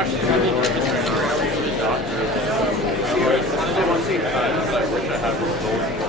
actually having a doctor. One thing I wish I had was those.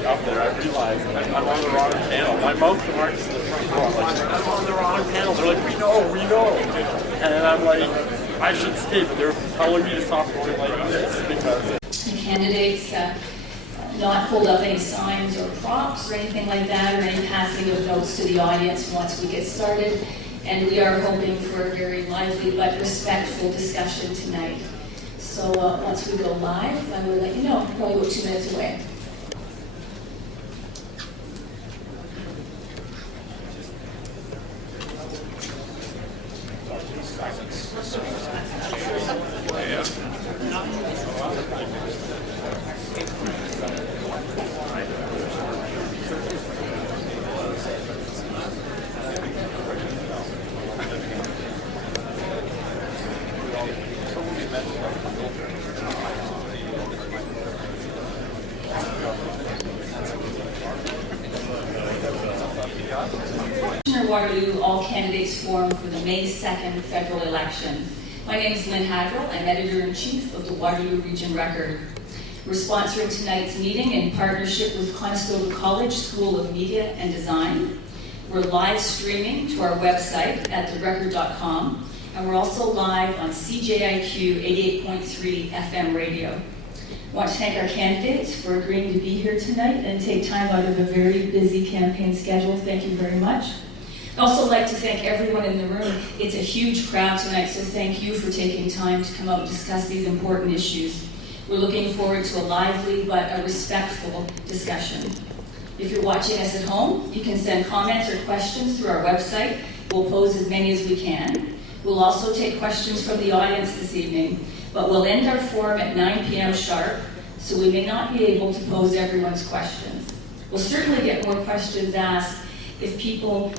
Up there, I realized I'm on the wrong panel. My mouse marks in the front row. I'm like, I'm on the wrong panel. They're like, we know. And I'm like, I should stay, but they're telling me to stop going like this because. The candidates not hold up any signs or props or anything like that, or any passing of notes to the audience once we get started. And we are hoping for a very lively but respectful discussion tonight. So once we go live, I will let you know. Probably about 2 minutes away. Waterloo All-Candidates Forum for the May 2nd federal election. My name is Lynn Hadrell. I'm Editor-in-Chief of the Waterloo Region Record. We're sponsoring tonight's meeting in partnership with Conestoga College School of Media and Design. We're live streaming to our website at therecord.com, and we're also live on CJIQ 88.3 FM radio. I want to thank our candidates for agreeing to be here tonight and take time out of a very busy campaign schedule. Thank you very much. I'd also like to thank everyone in the room. It's a huge crowd tonight, so thank you for taking time to come out and discuss these important issues. We're looking forward to a lively but a respectful discussion. If you're watching us at home, you can send comments or questions through our website. We'll pose as many as we can. We'll also take questions from the audience this evening, but we'll end our forum at 9 p.m. sharp, so we may not be able to pose everyone's questions. We'll certainly get more questions asked if people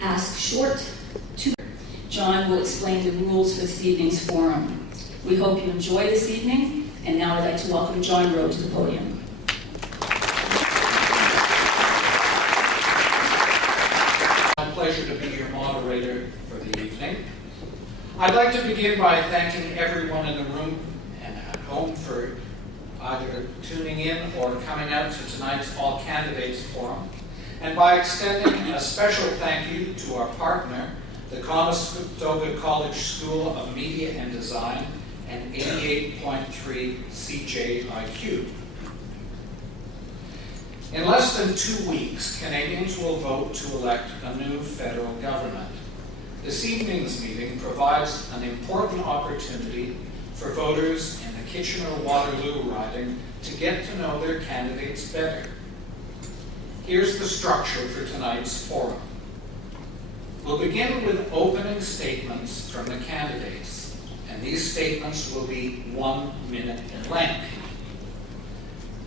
ask short to. John will explain the rules for this evening's forum. We hope you enjoy this evening, and now I'd like to welcome John Rowe to the podium. My pleasure to be your moderator for the evening. I'd like to begin by thanking everyone in the room and at home for either tuning in or coming out to tonight's All-Candidates Forum, and by extending a special thank you to our partner, the Conestoga College School of Media and Design and 88.3 CJIQ. In less than 2 weeks, Canadians will vote to elect a new federal government. This evening's meeting provides an important opportunity for voters in the Kitchener-Waterloo riding to get to know their candidates better. Here's the structure for tonight's forum. We'll begin with opening statements from the candidates, and these statements will be 1 minute in length.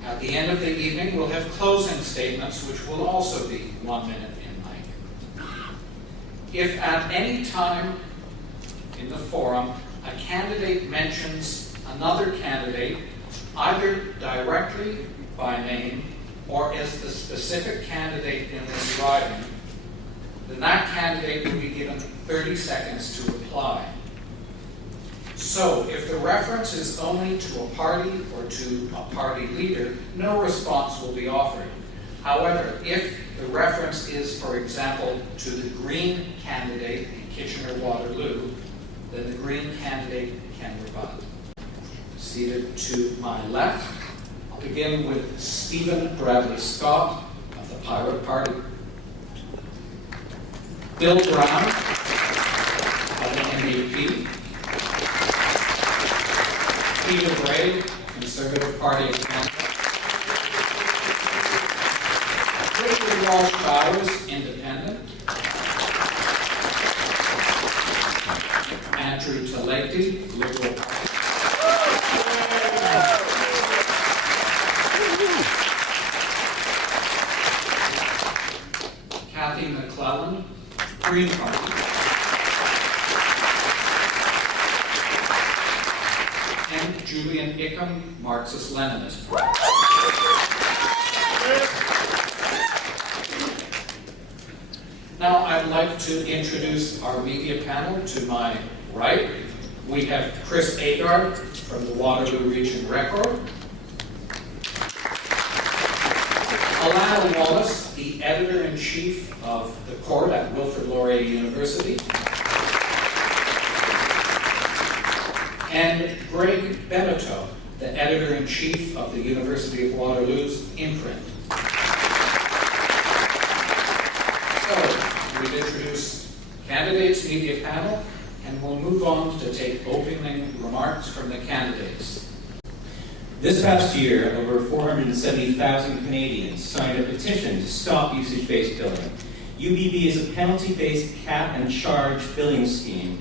At the end of the evening, we'll have closing statements, which will also be 1 minute in length. If at any time in the forum a candidate mentions another candidate, either directly by name or as the specific candidate in this riding, then that candidate will be given 30 seconds to reply. So, if the reference is only to a party or to a party leader, no response will be offered. However, if the reference is, for example, to the Green candidate in Kitchener-Waterloo, then the Green candidate can rebut. Seated to my left, I'll begin with Stephen Bradley Scott of the Pirate Party. Bill Brown of the NDP. Peter Gray, Conservative Party of Canada. Richard Walsh Bowers, Independent. Andrew Telegdi, Liberal Party. Kathy McClellan, Green Party. And Julian Ickham, Marxist-Leninist. Now I'd like to introduce our media panel. To my right, we have Chris Agard from the Waterloo Region Record. Alana Wallace, the editor-in-chief of The Court at Wilfrid Laurier University. And Greg Beneteau, the editor-in-chief of the University of Waterloo's imprint. So, we've introduced candidates, media panel, and we'll move on to take opening remarks from the candidates. This past year, over 470,000 Canadians signed a petition to stop usage-based billing. UBB is a penalty-based cap and charge billing scheme,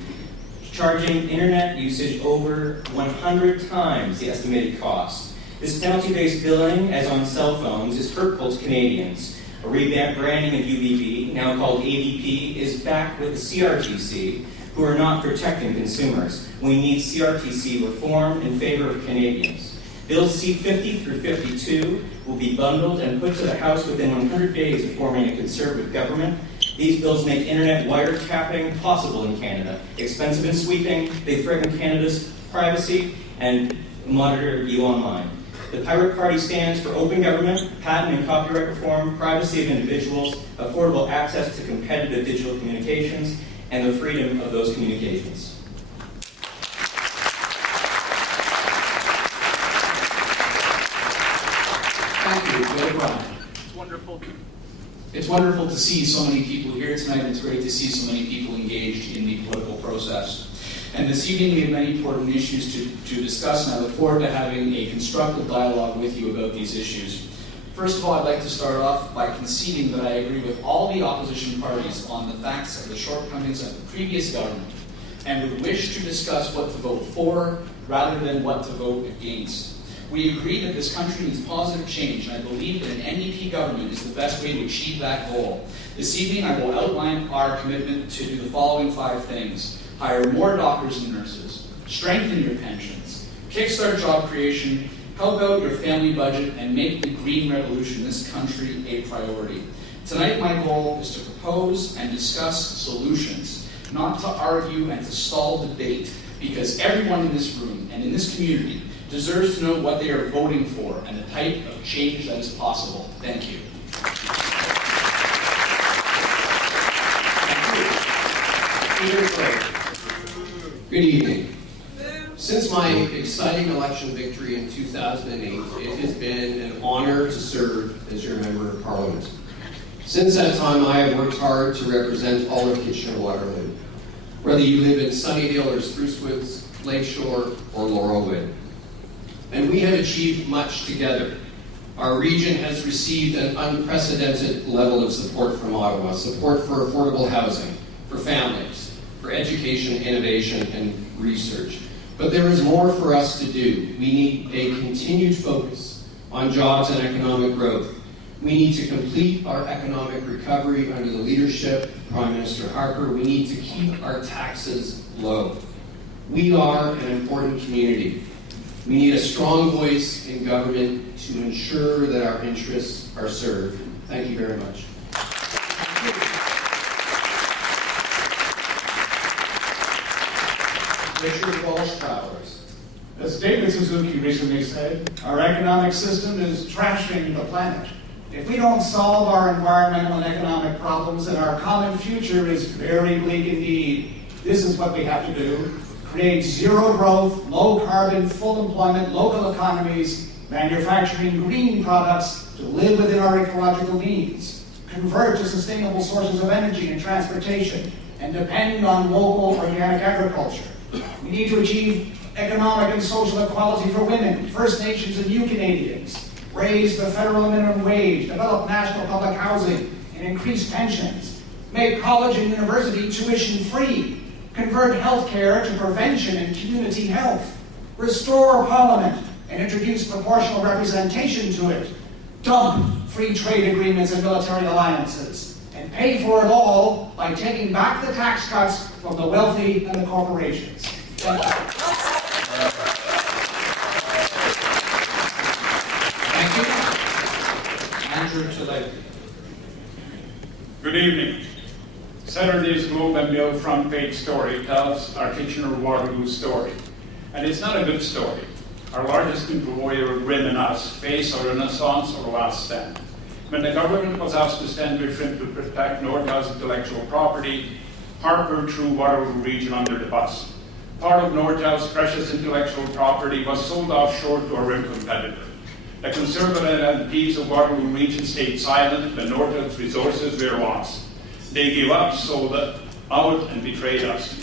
charging internet usage over 100 times the estimated cost. This penalty-based billing, as on cell phones, is hurtful to Canadians. A rebranding of UBB, now called AVP, is back with the CRTC, who are not protecting consumers. We need CRTC reform in favor of Canadians. Bills C-50 through 52 will be bundled and put to the House within 100 days of forming a Conservative government. These bills make internet wiretapping possible in Canada. Expensive and sweeping, they threaten Canada's privacy and monitor you online. The Pirate Party stands for open government, patent and copyright reform, privacy of individuals, affordable access to competitive digital communications, and the freedom of those communications. Thank you, Bill Brown. It's wonderful. It's wonderful to see so many people here tonight. It's great to see so many people engaged in the political process. And this evening we have many important issues to discuss, and I look forward to having a constructive dialogue with you about these issues. First of all, I'd like to start off by conceding that I agree with all the opposition parties on the facts of the shortcomings of the previous government, and would wish to discuss what to vote for rather than what to vote against. We agree that this country needs positive change, and I believe that an NDP government is the best way to achieve that goal. This evening, I will outline our commitment to do the following 5 things. Hire more doctors and nurses, strengthen your pensions, kickstart job creation, help out your family budget, and make the green revolution in this country a priority. Tonight, my goal is to propose and discuss solutions, not to argue and to stall debate, because everyone in this room and in this community deserves to know what they are voting for and the type of change that is possible. Thank you. Peter Gray. Good evening. Since my exciting election victory in 2008, it has been an honor to serve as your member of Parliament. Since that time, I have worked hard to represent all of Kitchener-Waterloo, whether you live in Sunnydale or Spruce Woods, Lakeshore, or Laurelwood. And we have achieved much together. Our region has received an unprecedented level of support from Ottawa, support for affordable housing, for families, for education, innovation, and research. But there is more for us to do. We need a continued focus on jobs and economic growth. We need to complete our economic recovery under the leadership of Prime Minister Harper. We need to keep our taxes low. We are an important community. We need a strong voice in government to ensure that our interests are served. Thank you very much. Richard Walsh Bowers. As David Suzuki recently said, our economic system is trashing the planet. If we don't solve our environmental and economic problems, then our common future is very bleak indeed. This is what we have to do. Create zero growth, low carbon, full employment, local economies, manufacturing green products to live within our ecological needs, convert to sustainable sources of energy and transportation, and depend on local organic agriculture. We need to achieve economic and social equality for women, First Nations and new Canadians, raise the federal minimum wage, develop national public housing, and increase pensions, make college and university tuition free, convert healthcare to prevention and community health, restore Parliament and introduce proportional representation to it, dump free trade agreements and military alliances, and pay for it all by taking back the tax cuts from the wealthy and the corporations. Thank you. Thank you. Andrew Telegdi. Good evening. Saturday's Globe and Mail front page story tells our Kitchener-Waterloo story. And it's not a good story. Our largest employer, Rim and us, face a renaissance or last stand. When the government was asked to stand with Rim to protect Nortel's intellectual property, Harper threw Waterloo region under the bus. Part of Nortel's precious intellectual property was sold offshore to a Rim competitor. The Conservative MPs of Waterloo region stayed silent when Nortel's resources were lost. They gave up, sold it out, and betrayed us.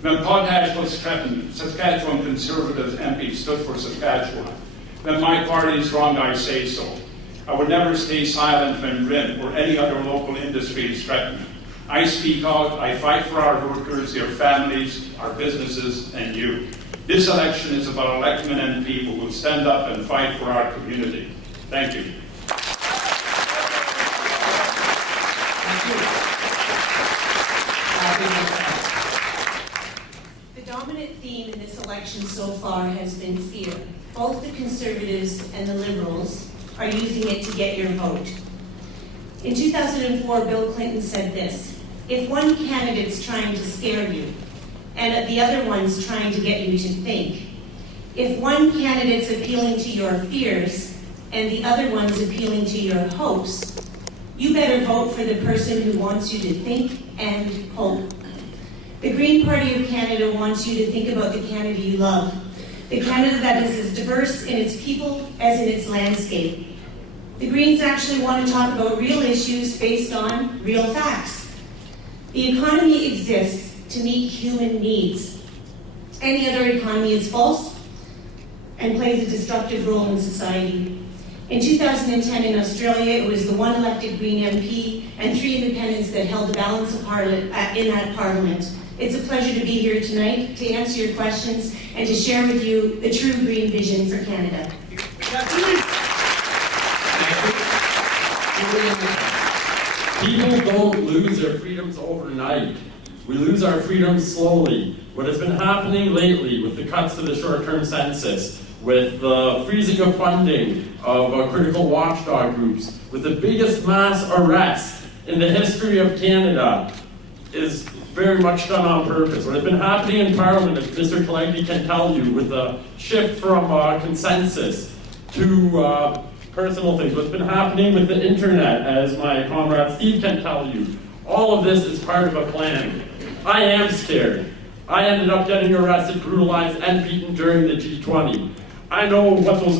When potash was threatened, Saskatchewan Conservative MPs stood for Saskatchewan. When my party is wrong, I say so. I would never stay silent when Rim or any other local industry is threatened. I speak out, I fight for our workers, their families, our businesses, and you. This election is about electing an MP who will stand up and fight for our community. Thank you. The dominant theme in this election so far has been fear. Both the Conservatives and the Liberals are using it to get your vote. In 2004, Bill Clinton said this: if one candidate's trying to scare you, and the other one's trying to get you to think, if one candidate's appealing to your fears, and the other one's appealing to your hopes, you better vote for the person who wants you to think and hope. The Green Party of Canada wants you to think about the Canada you love, the Canada that is as diverse in its people as in its landscape. The Greens actually want to talk about real issues based on real facts. The economy exists to meet human needs. Any other economy is false and plays a destructive role in society. In 2010 in Australia, it was the one elected Green MP and 3 independents that held the balance of in that parliament. It's a pleasure to be here tonight to answer your questions and to share with you the true green vision for Canada. People don't lose their freedoms overnight. We lose our freedoms slowly. What has been happening lately with the cuts to the short-term census, with the freezing of funding of critical watchdog groups, with the biggest mass arrest in the history of Canada, is very much done on purpose. What has been happening in Parliament, as Mr. Telegdi can tell you, with the shift from consensus to personal things, what's been happening with the internet, as my comrade Steve can tell you, all of this is part of a plan. I am scared. I ended up getting arrested, brutalized, and beaten during the G20. I know what those